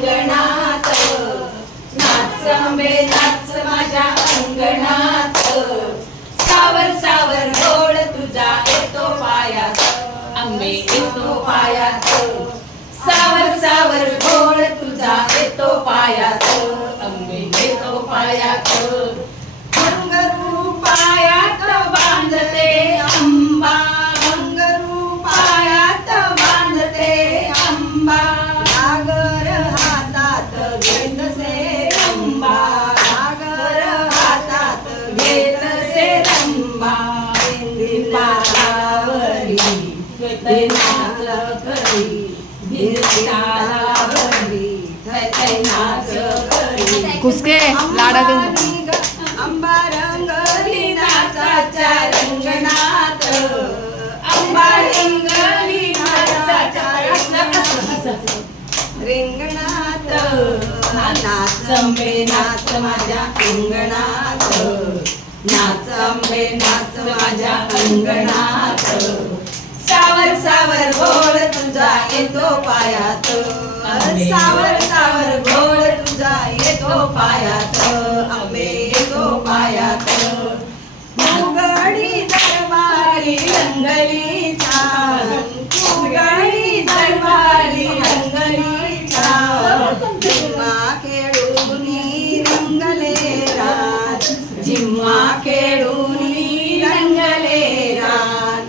अंगणात, नाच अंबे नाच माझ्या अंगणात, सावर सावर घोड तुझा येतो पायात, अंबे येतो पायात, सावर सावर घोड तुझा येतो पायात, अंबे येतो पायात, घुंगरू पायात बांधते अंबा, घुंगरू पायात बांधते अंबा, नागर हातात घेतसे रंबा, नागर हातात घेतसे रंबा, मेंदी पाटावरी थै नाच करी, भिरती तालावरी थै नाच करी, कुसके लाडा देऊन अंबा रंगली नाचाच्या रंगणात, अंबा रंगली नाचाच्या रिंगणात, नाच अंबे नाच माझ्या अंगणात, नाच अंबे नाच माझ्या अंगणात, सावर सावर घोड तुझा येतो पायात, सावर सावर घोड तुझा येतो पायात, अंबे येतो पायात, फुगडी दरबारी रंगली छान, फुगडी दरबारी रंगली छान, झिम्मा खेळून रंगले रान, झिम्मा खेळून रंगले रान,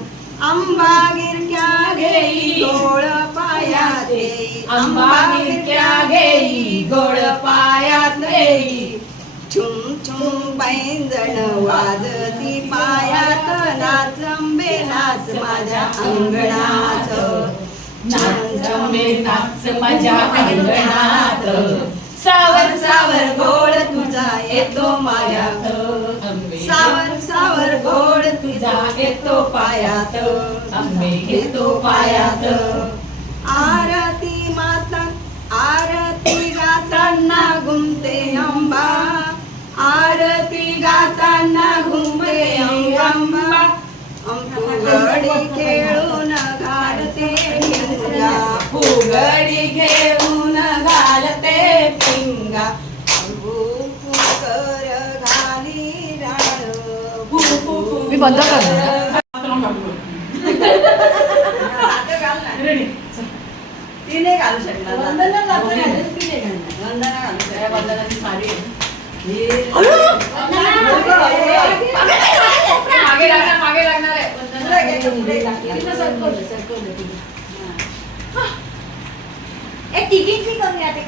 अंबा गिरक्या घेई गोड पायात येई, अंबा गिरक्या घेई गोड पायात येई, छुम छुम पैंजण वाजती पायात, नाच अंबे नाच माझ्या अंगणात, नाच अंबे नाच माझ्या अंगणात, सावर सावर घोड तुझा येतो पायात, सावर सावर घोड तुझा येतो पायात, अंबे येतो पायात, आरती माता आरती गाताना घुमते अंबा, आरती गाताना घुमते अंबा, फुगडी खेळून घालते पिंगा, फुगडी खेळून घालते पिंगा, कर घाली राळ, मी बंद कर ती नाही घालू शकणार, वंदना घालू शकणार, वंदनाची साडी मागे लागणार आहे, एक तिकीट करूया ते